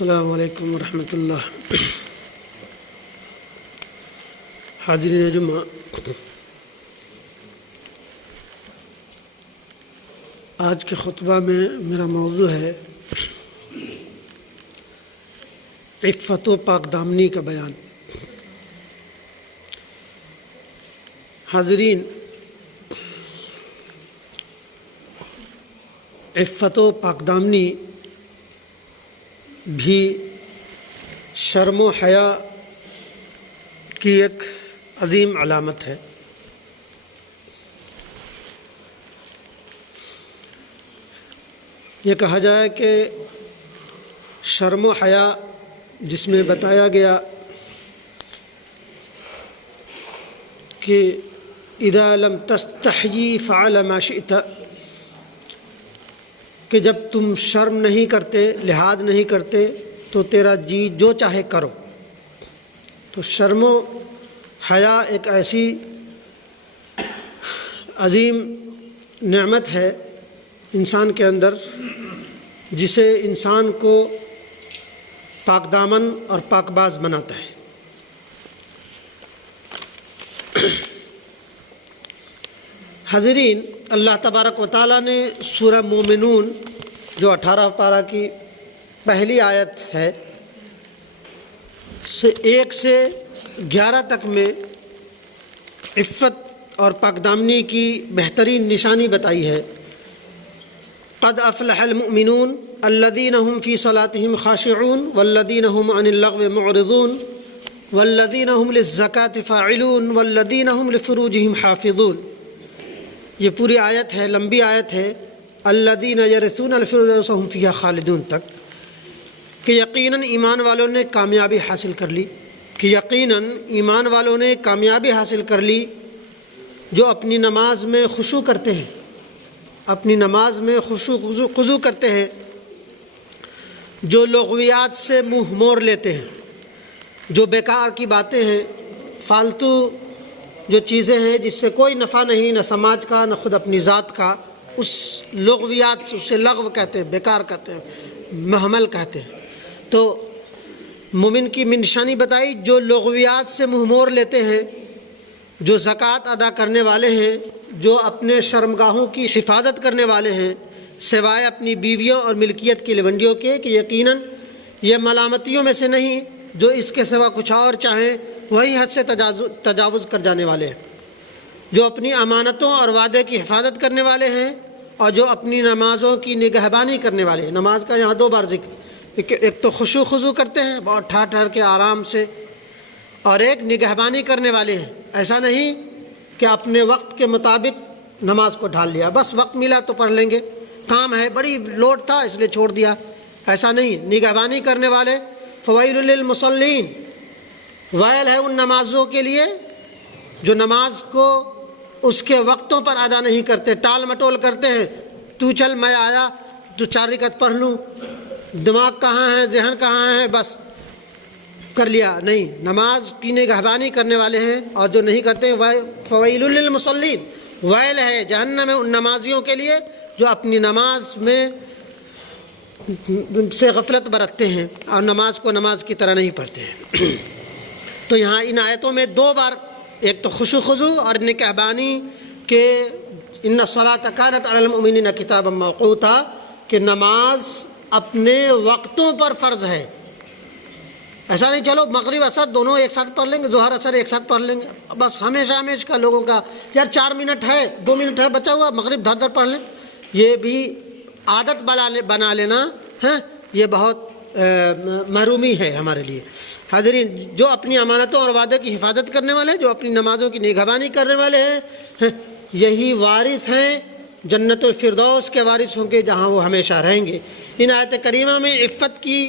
السلام علیکم ورحمۃ اللہ۔ حاضرین جمعہ، آج کے خطبہ میں میرا موضوع ہے عفت و پاک دامنی کا بیان۔ حاضرین، عفت و پاک دامنی بھی شرم و حیا کی ایک عظیم علامت ہے۔ یہ کہا جائے کہ شرم و حیا جس میں بتایا گیا کہ اذا لم تستحیی فعل ما شئت، کہ جب تم شرم نہیں کرتے، لحاظ نہیں کرتے تو تیرا جی جو چاہے کرو۔ تو شرم و حیا ایک ایسی عظیم نعمت ہے انسان کے اندر جسے انسان کو پاک دامن اور پاک باز بناتا ہے۔ حاضرین، اللہ تبارک و تعالیٰ نے سورہ مومنون جو 18 پارہ کی پہلی آیت ہے سے 1 سے 11 تک میں عفت اور پاک دامنی کی بہترین نشانی بتائی ہے۔ قد افلح المؤمنون الذین هم فی صلاتهم خاشعون والذین هم عن اللغو معرضون والذین هم للزکاة فاعلون والذین هم لفروجهم حافظون۔ یہ پوری آیت ہے، لمبی آیت ہے، الذین یرثون الفردوس هم فیہا خالدون تک، کہ یقیناً ایمان والوں نے کامیابی حاصل کر لی، کہ یقیناً ایمان والوں نے کامیابی حاصل کر لی جو اپنی نماز میں خشوع کرتے ہیں، اپنی نماز میں خشوع خضوع کرتے ہیں، جو لغویات سے منہ موڑ لیتے ہیں، جو بیکار کی باتیں ہیں، فالتو جو چیزیں ہیں جس سے کوئی نفع نہیں، نہ سماج کا نہ خود اپنی ذات کا، اس لغویات سے، اسے لغو کہتے ہیں، بیکار کہتے ہیں، محمل کہتے ہیں۔ تو مومن کی نشانی بتائی جو لغویات سے منہ موڑ لیتے ہیں، جو زکوٰۃ ادا کرنے والے ہیں، جو اپنے شرمگاہوں کی حفاظت کرنے والے ہیں سوائے اپنی بیویوں اور ملکیت کی لونڈیوں کے، کہ یقیناً یہ ملامتیوں میں سے نہیں، جو اس کے سوا کچھ اور چاہیں وہی حد سے تجاوز کر جانے والے ہیں، جو اپنی امانتوں اور وعدے کی حفاظت کرنے والے ہیں، اور جو اپنی نمازوں کی نگہبانی کرنے والے ہیں۔ نماز کا یہاں 2 بار ذکر، ایک تو خشوع خضوع کرتے ہیں بہت ٹھہر کے آرام سے، اور ایک نگہبانی کرنے والے ہیں۔ ایسا نہیں کہ اپنے وقت کے مطابق نماز کو ڈھال لیا، بس وقت ملا تو پڑھ لیں گے، کام ہے، بڑی لوڈ تھا اس لیے چھوڑ دیا، ایسا نہیں ہے۔ نگہبانی کرنے والے، فویل للمصلین، ویل ہے ان نمازوں کے لیے جو نماز کو اس کے وقتوں پر ادا نہیں کرتے، ٹال مٹول کرتے ہیں، تو چل میں آیا تو 4 رکعت پڑھ لوں، دماغ کہاں ہے، ذہن کہاں ہے، بس کر لیا، نہیں، نماز کی نگہبانی کرنے والے ہیں۔ اور جو نہیں کرتے، فویل للمصلین، ویل ہے جہنم ہے ان نمازیوں کے لیے جو اپنی نماز میں سے غفلت برتتے ہیں اور نماز کو نماز کی طرح نہیں پڑھتے ہیں۔ تو یہاں ان آیتوں میں 2 بار، ایک تو خشوع خضوع اور نگہبانی، کہ ان الصلاۃ کانت علی المؤمنین کتابا موقوتا، کہ نماز اپنے وقتوں پر فرض ہے۔ ایسا نہیں چلو مغرب عصر دونوں ایک ساتھ پڑھ لیں گے، ظہر عصر ایک ساتھ پڑھ لیں گے، بس ہمیشہ کا لوگوں کا یار 4 منٹ ہے، 2 منٹ ہے بچا ہوا، مغرب دھر پڑھ لیں۔ یہ بھی عادت بنا لینا ہے، یہ بہت محرومی ہے ہمارے لیے۔ حاضرین، جو اپنی امانتوں اور وعدے کی حفاظت کرنے والے، جو اپنی نمازوں کی نگہبانی کرنے والے ہیں، یہی وارث ہیں، جنت الفردوس کے وارث ہوں گے جہاں وہ ہمیشہ رہیں گے۔ ان آیت کریمہ میں عفت کی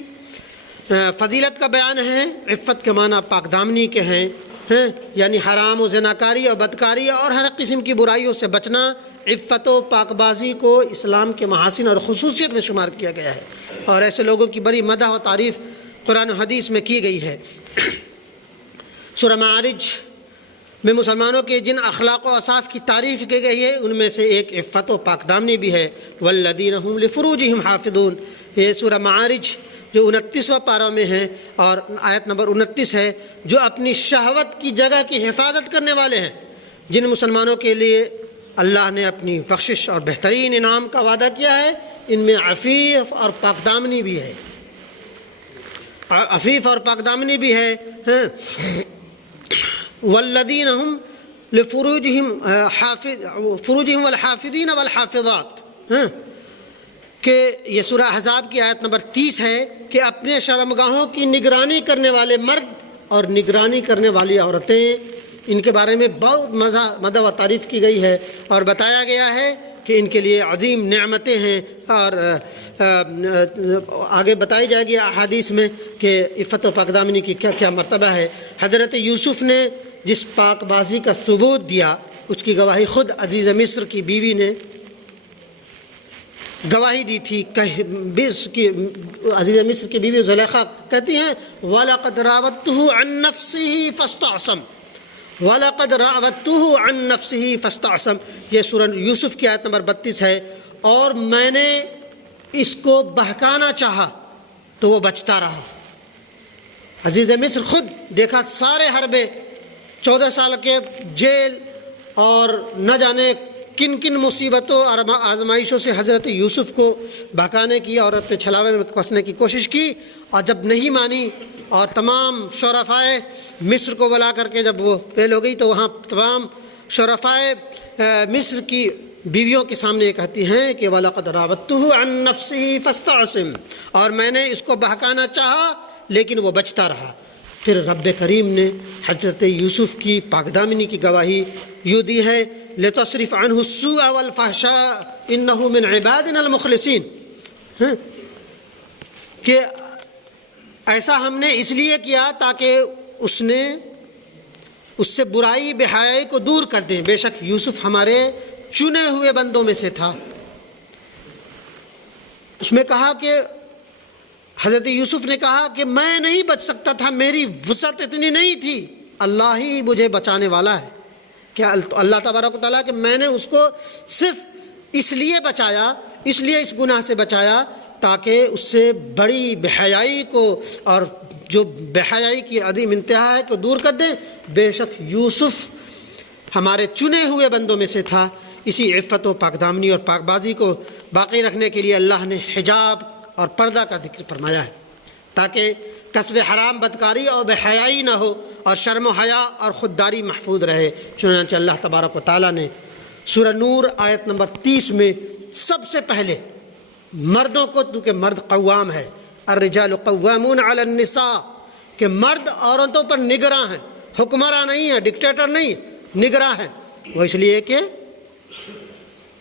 فضیلت کا بیان ہے۔ عفت کے معنی پاک دامنی کے ہیں، یعنی حرام و زناکاری اور بدکاری اور ہر قسم کی برائیوں سے بچنا۔ عفت و پاک بازی کو اسلام کے محاسن اور خصوصیت میں شمار کیا گیا ہے، اور ایسے لوگوں کی بڑی مدح و تعریف قرآن و حدیث میں کی گئی ہے۔ سورہ معارج میں مسلمانوں کے جن اخلاق و اوصاف کی تعریف کی گئی ہے ان میں سے ایک عفت و پاک دامنی بھی ہے۔ والذین هم لفروجهم حافظون، یہ سورہ معارج جو 29واں پارہ میں ہے اور آیت نمبر 29 ہے، جو اپنی شہوت کی جگہ کی حفاظت کرنے والے ہیں، جن مسلمانوں کے لیے اللہ نے اپنی بخشش اور بہترین انعام کا وعدہ کیا ہے، ان میں عفیف اور پاک دامنی بھی ہے، عفیف اور پاک دامنی بھی ہے۔ والذین هم لفروجہم فروجہم والحافظین والحافظات، کہ یہ سورہ احزاب کی آیت نمبر 30 ہے کہ اپنے شرمگاہوں کی نگرانی کرنے والے مرد اور نگرانی کرنے والی عورتیں، ان کے بارے میں بہت مدح و تعریف کی گئی ہے اور بتایا گیا ہے کہ ان کے لیے عظیم نعمتیں ہیں، اور آگے بتائی جائے گی احادیث میں کہ عفت و پاک دامنی کی کیا کیا مرتبہ ہے۔ حضرت یوسف نے جس پاک بازی کا ثبوت دیا، اس کی گواہی خود عزیز مصر کی بیوی نے گواہی دی تھی۔ عزیز مصر کی بیوی زلیخا کہتی ہیں وَلَقَدْ رَاوَدتُّهُ عَن نَفْسِهِ فَاسْتَعْصَمَ، وَلَقَدْ رَاوَدتُّهُ عَن نَفْسِهِ فَاسْتَعْصَمَ، یہ سورہ یوسف کی آیت نمبر 32 ہے۔ اور میں نے اس کو بہکانا چاہا تو وہ بچتا رہا۔ عزیز مصر خود دیکھا سارے حربے، 14 سال کے جیل اور نہ جانے کن کن مصیبتوں اور آزمائشوں سے حضرت یوسف کو بہکانے کی اور اپنے چھلاوے میں کسنے کی کوشش کی، اور جب نہیں مانی اور تمام شرفائے مصر کو بلا کر کے جب وہ فیل ہو گئی تو وہاں تمام شرفائے مصر کی بیویوں کے سامنے یہ کہتی ہیں کہ وَلَقَدْ رَاوَدتُّهُ عَن نَفْسِهِ فَاسْتَعْصَمَ، اور میں نے اس کو بہکانا چاہا لیکن وہ بچتا رہا۔ پھر رب کریم نے حضرت یوسف کی پاک دامنی کی گواہی یوں دی ہے لِتَصْرِفَ عَنْهُ السُّوءَ وَالْفَحْشَاءَ إِنَّهُ مِنْ عِبَادِنَا الْمُخْلَصِينَ، کہ ایسا ہم نے اس لیے کیا تاکہ اس سے برائی بے حیائی کو دور کر دیں، بے شک یوسف ہمارے چنے ہوئے بندوں میں سے تھا۔ اس میں کہا کہ حضرت یوسف نے کہا کہ میں نہیں بچ سکتا تھا، میری وسعت اتنی نہیں تھی، اللہ ہی مجھے بچانے والا ہے۔ کیا اللہ تبارک و تعالیٰ کہ میں نے اس کو صرف اس لیے بچایا، اس لیے اس گناہ سے بچایا تاکہ اس سے بڑی بے حیائی کو اور جو بے حیائی کی عظیم انتہا ہے کو دور کر دیں۔ بے شک یوسف ہمارے چنے ہوئے بندوں میں سے تھا۔ اسی عفت و پاک دامنی اور پاک بازی کو باقی رکھنے کے لیے اللہ نے حجاب اور پردہ کا ذکر فرمایا ہے، تاکہ کسب حرام بدکاری اور بے حیائی نہ ہو اور شرم و حیا اور خودداری محفوظ رہے۔ چنانچہ اللہ تبارک و تعالیٰ نے سورہ نور آیت نمبر 30 میں سب سے پہلے مردوں کو، کیونکہ مرد قوام ہے، الرجال قوامون علی النساء، کہ مرد عورتوں پر نگراں ہیں، حکمراں نہیں ہے، ڈکٹیٹر نہیں، نگراں ہیں۔ وہ اس لیے کہ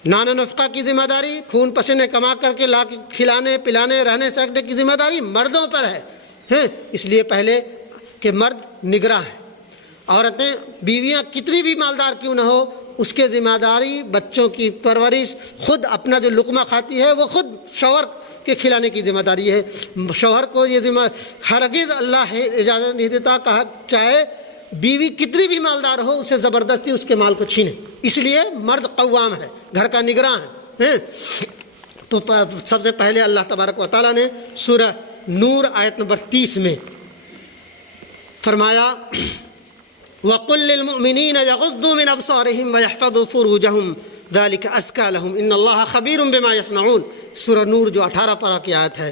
نان و نفقہ کی ذمہ داری، خون پسینے کما کر کے لا کے کھلانے پلانے رہنے سکنے کی ذمہ داری مردوں پر ہے، اس لیے پہلے کہ مرد نگراں ہے۔ عورتیں بیویاں کتنی بھی مالدار کیوں نہ ہو، اس کے ذمہ داری بچوں کی پرورش، خود اپنا جو لقمہ کھاتی ہے وہ خود شوہر کے کھلانے کی ذمہ داری ہے۔ شوہر کو یہ ذمہ ہرگز اللہ اجازت نہیں دیتا، کہا چاہے بیوی کتنی بھی مالدار ہو اسے زبردستی اس کے مال کو چھینے، اس لیے مرد قوام ہے، گھر کا نگراں ہے۔ تو سب سے پہلے اللہ تبارک و تعالیٰ نے سورہ نور آیت نمبر 30 میں فرمایا وَقُلْ لِلْمُؤْمِنِينَ يَغُضُّوا مِنْ أَبْصَارِهِمْ وَيَحْفَظُوا فُرُوجَهُمْ ذَلِكَ أَزْكَىٰ لَهُمْ إِنَّ اللَّهَ خَبِيرٌ بِمَا يَصْنَعُونَ۔ سورہ نور جو 18 پارہ کی آیت ہے،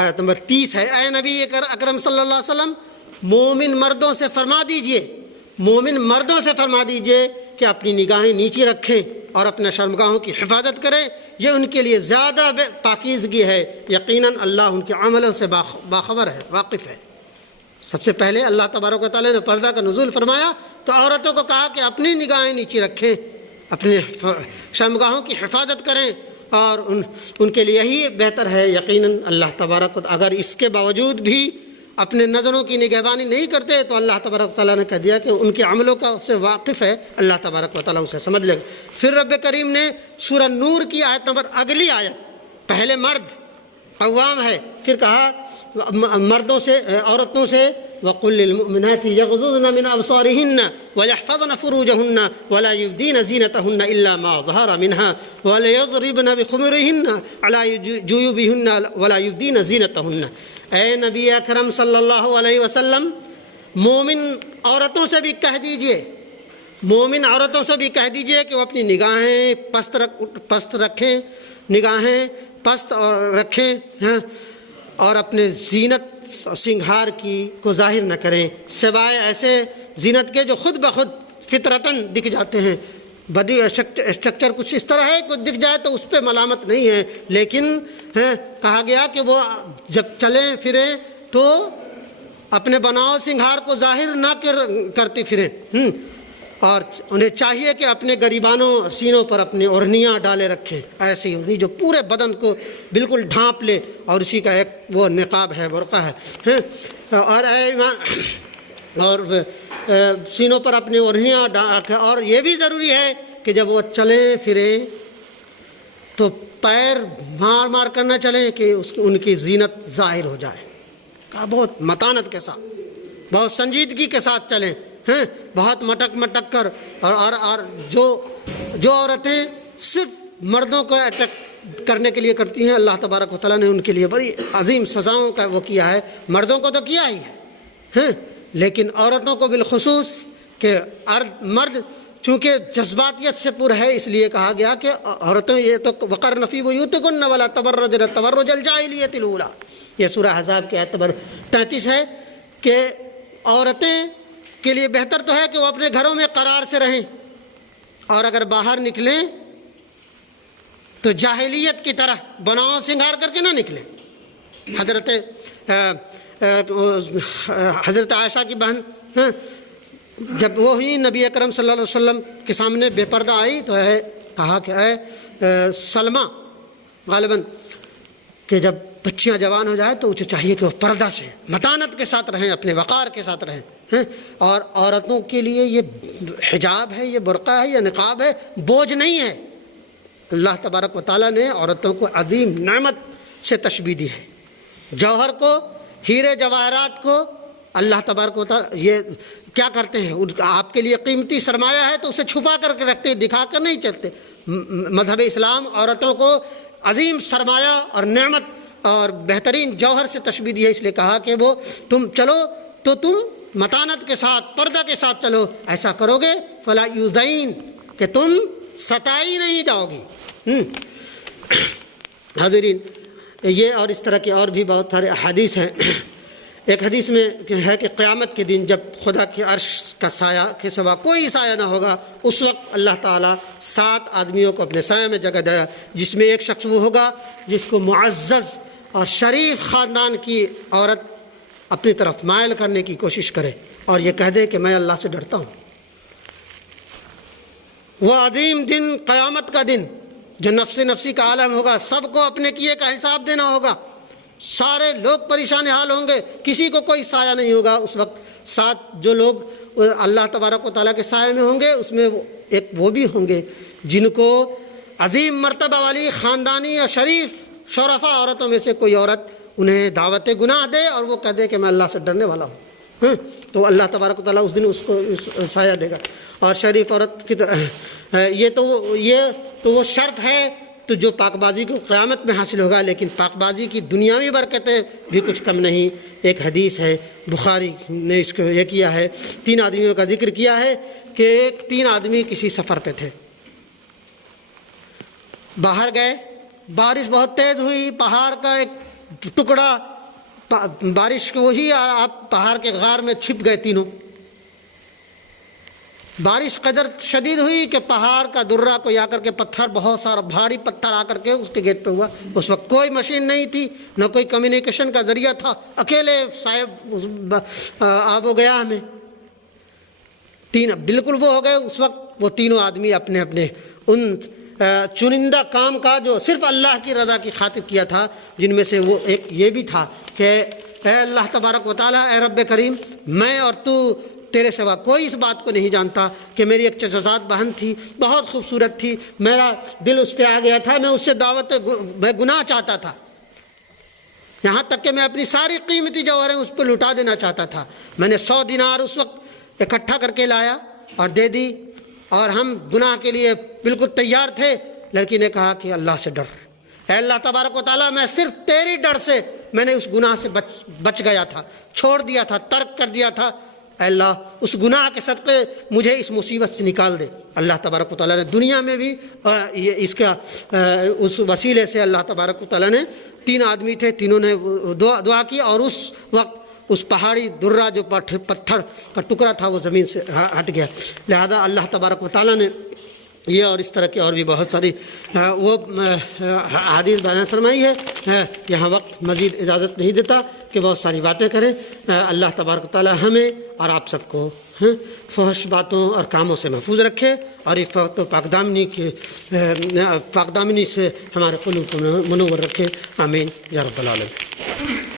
آیت نمبر 30 ہے۔ اے نبی اکرم صلی اللہ علیہ وسلم، مومن مردوں سے فرما دیجئے کہ اپنی نگاہیں نیچی رکھیں اور اپنے شرمگاہوں کی حفاظت کریں، یہ ان کے لیے زیادہ پاکیزگی ہے، یقیناً اللہ ان کے عملوں سے باخبر ہے، واقف ہے۔ سب سے پہلے اللہ تبارک و تعالیٰ نے پردہ کا نزول فرمایا تو عورتوں کو کہا کہ اپنی نگاہیں نیچی رکھیں، اپنے شرمگاہوں کی حفاظت کریں، اور ان کے لیے یہی بہتر ہے۔ یقیناً اللہ تبارک و تعالیٰ اگر اس کے باوجود بھی اپنے نظروں کی نگہبانی نہیں کرتے تو اللہ تبارک و تعالیٰ نے کہہ دیا کہ ان کے عملوں کا اس سے واقف ہے، اللہ تبارک و تعالیٰ اسے سمجھ لے گا۔ پھر رب کریم نے سورہ نور کی آیت نمبر اگلی آیت، پہلے مرد قوام ہے، پھر کہا مردوں سے، عورتوں سے وَقُلْ لِلْمُؤْمِنَاتِ يَغْضُضْنَ مِنْ أَبْصَارِهِنَّ وَيَحْفَظْنَ فُرُوجَهُنَّ وَلَا يُبْدِينَ زِينَتَهُنَّ إِلَّا مَا ظَهَرَ مِنْهَا وَلَيَضْرِبْنَ بِخُمُرِهِنَّ عَلَى جُيُوبِهِنَّ وَلَا يُبْدِينَ زِينَتَهُنَّ۔ اے نبی اکرم صلی اللہ علیہ وسلم، مومن عورتوں سے بھی کہہ دیجئے، مومن عورتوں سے بھی کہہ دیجئے کہ وہ اپنی نگاہیں پست رکھیں، نگاہیں پست اور رکھیں، اور اپنے زینت سنگھار کی کو ظاہر نہ کریں، سوائے ایسے زینت کے جو خود بخود فطرتاً دکھ جاتے ہیں۔ بدی اسٹرکچر کچھ اس طرح ہے کہ دکھ جائے تو اس پہ ملامت نہیں ہے، لیکن کہا گیا کہ وہ جب چلیں پھریں تو اپنے بناؤ سنگھار کو ظاہر نہ کرتی پھریں، اور انہیں چاہیے کہ اپنے گریبانوں سینوں پر اپنی اوڑھنیاں ڈالے رکھیں، ایسی اوڑھنی جو پورے بدن کو بالکل ڈھانپ لے، اور اسی کا ایک وہ نقاب ہے، برقع ہے، اور اور سینوں پر اپنی اوڑھنیاں ڈالیں۔ اور یہ بھی ضروری ہے کہ جب وہ چلیں پھریں تو پیر مار مار کر نہ چلیں کہ ان کی زینت ظاہر ہو جائے، بہت متانت کے ساتھ، بہت سنجیدگی کے ساتھ چلیں، بہت مٹک مٹک کر، اور جو عورتیں صرف مردوں کو اٹیک کرنے کے لیے کرتی ہیں، اللہ تبارک و تعالیٰ نے ان کے لیے بڑی عظیم سزاؤں کا وہ کیا ہے۔ مردوں کو تو کیا ہی ہے، لیکن عورتوں کو بالخصوص کہ مرد چونکہ جذباتیت سے پر ہے، اس لیے کہا گیا کہ عورتیں یہ تو وقرن فی بیوتکن ولا تبرجن تبرج الجاہلیۃ الاولیٰ، یہ سورہ احزاب کی آیت نمبر 33 ہے کہ عورتیں کے لیے بہتر تو ہے کہ وہ اپنے گھروں میں قرار سے رہیں، اور اگر باہر نکلیں تو جاہلیت کی طرح بناؤ سنگھار کر کے نہ نکلیں۔ حضرت عائشہ کی بہن جب وہی نبی اکرم صلی اللہ علیہ وسلم کے سامنے بے پردہ آئی تو کہا کہ اے سلمہ، غالباً کہ جب بچیاں جوان ہو جائے تو اسے چاہیے کہ وہ پردہ سے متانت کے ساتھ رہیں، اپنے وقار کے ساتھ رہیں، اور عورتوں کے لیے یہ حجاب ہے، یہ برقع ہے، یہ نقاب ہے، بوجھ نہیں ہے۔ اللہ تبارک و تعالیٰ نے عورتوں کو عظیم نعمت سے تشبیہ دی ہے، جوہر کو، ہیرے جواہرات کو اللہ تبارک و تعالیٰ یہ کیا کرتے ہیں، آپ کے لیے قیمتی سرمایہ ہے تو اسے چھپا کر کے رکھتے ہیں، دکھا کر نہیں چلتے۔ مذہب اسلام عورتوں کو عظیم سرمایہ اور نعمت اور بہترین جوہر سے تشبیہ دی ہے، اس لیے کہا کہ وہ تم چلو تو تم متانت کے ساتھ، پردہ کے ساتھ چلو، ایسا کرو گے فلا یوزین کہ تم ستائی نہیں جاؤ گی۔ حاضرین، یہ اور اس طرح کے اور بھی بہت سارے احادیث ہیں۔ ایک حدیث میں ہے کہ قیامت کے دن جب خدا کے عرش کا سایہ کے سوا کوئی سایہ نہ ہوگا، اس وقت اللہ تعالیٰ 7 آدمیوں کو اپنے سایہ میں جگہ دے گا، جس میں ایک شخص وہ ہوگا جس کو معزز اور شریف خاندان کی عورت اپنی طرف مائل کرنے کی کوشش کرے اور یہ کہہ دے کہ میں اللہ سے ڈرتا ہوں۔ وہ عظیم دن، قیامت کا دن، جو نفسی کا عالم ہوگا، سب کو اپنے کیے کا حساب دینا ہوگا، سارے لوگ پریشان حال ہوں گے، کسی کو کوئی سایہ نہیں ہوگا۔ اس وقت 7 جو لوگ اللہ تبارک و تعالیٰ کے سائے میں ہوں گے، اس میں ایک وہ بھی ہوں گے جن کو عظیم مرتبہ والی خاندانی اور شریف شرفا عورتوں میں سے کوئی عورت انہیں دعوت گناہ دے اور وہ کہہ دے کہ میں اللہ سے ڈرنے والا ہوں، تو اللہ تبارک و تعالیٰ اس دن اس کو سایہ دے گا۔ اور شریف عورت کی یہ تو وہ شرط ہے تو جو پاک بازی کو قیامت میں حاصل ہوگا، لیکن پاک بازی کی دنیاوی برکتیں بھی کچھ کم نہیں۔ ایک حدیث ہے، بخاری نے اس کو یہ کیا ہے، 3 آدمیوں کا ذکر کیا ہے کہ 3 آدمی کسی سفر پہ تھے، باہر گئے، بارش بہت تیز ہوئی، پہاڑ کا ایک ٹکڑا بارش وہی، آپ پہاڑ کے غار میں چھپ گئے تینوں۔ بارش قدر شدید ہوئی کہ پہاڑ کا درہ کوئی آ کر کے پتھر، بہت سارا بھاری پتھر آ کر کے اس کے گیٹ پہ ہوا۔ اس وقت کوئی مشین نہیں تھی، نہ کوئی کمیونیکیشن کا ذریعہ تھا، اکیلے صاحب آب و گیا ہمیں 3 بالکل وہ ہو گئے۔ اس وقت وہ تینوں آدمی اپنے اپنے ان چنندہ کام کا جو صرف اللہ کی رضا کی خاطر کیا تھا، جن میں سے وہ ایک یہ بھی تھا کہ اے اللہ تبارک و تعالیٰ، اے رب کریم، میں اور تو تیرے سوا کوئی اس بات کو نہیں جانتا کہ میری ایک چچزاد بہن تھی، بہت خوبصورت تھی، میرا دل اس پہ آ گیا تھا، میں اس سے دعوت گناہ چاہتا تھا، یہاں تک کہ میں اپنی ساری قیمتی جوہریں اس پہ لٹا دینا چاہتا تھا۔ میں نے 100 دینار اس وقت اکٹھا کر کے لایا اور دے دی، اور ہم گناہ کے لیے بالکل تیار تھے۔ لڑکی نے کہا کہ اللہ سے ڈر، اے اللہ تبارک و تعالیٰ، میں صرف تیری ڈر سے میں نے اس گناہ سے بچ گیا تھا، چھوڑ دیا تھا، ترک کر دیا تھا، اے اللہ اس گناہ کے صدقے مجھے اس مصیبت سے نکال دے۔ اللہ تبارک و تعالیٰ نے دنیا میں بھی اس کا اس وسیلے سے اللہ تبارک و تعالیٰ نے 3 آدمی تھے، تینوں نے دعا کی، اور اس وقت اس پہاڑی درہ جو پتھر کا ٹکڑا تھا وہ زمین سے ہٹ گیا۔ لہذا اللہ تبارک و تعالیٰ نے یہ اور اس طرح کی اور بھی بہت ساری وہ حدیث بیان فرمائی ہے۔ یہاں وقت مزید اجازت نہیں دیتا کہ بہت ساری باتیں کریں۔ اللہ تبارک و تعالیٰ ہمیں اور آپ سب کو فحش باتوں اور کاموں سے محفوظ رکھے، اور عفت و پاک دامنی سے ہمارے قلوب کو منور رکھے۔ آمین یا رب العالمین۔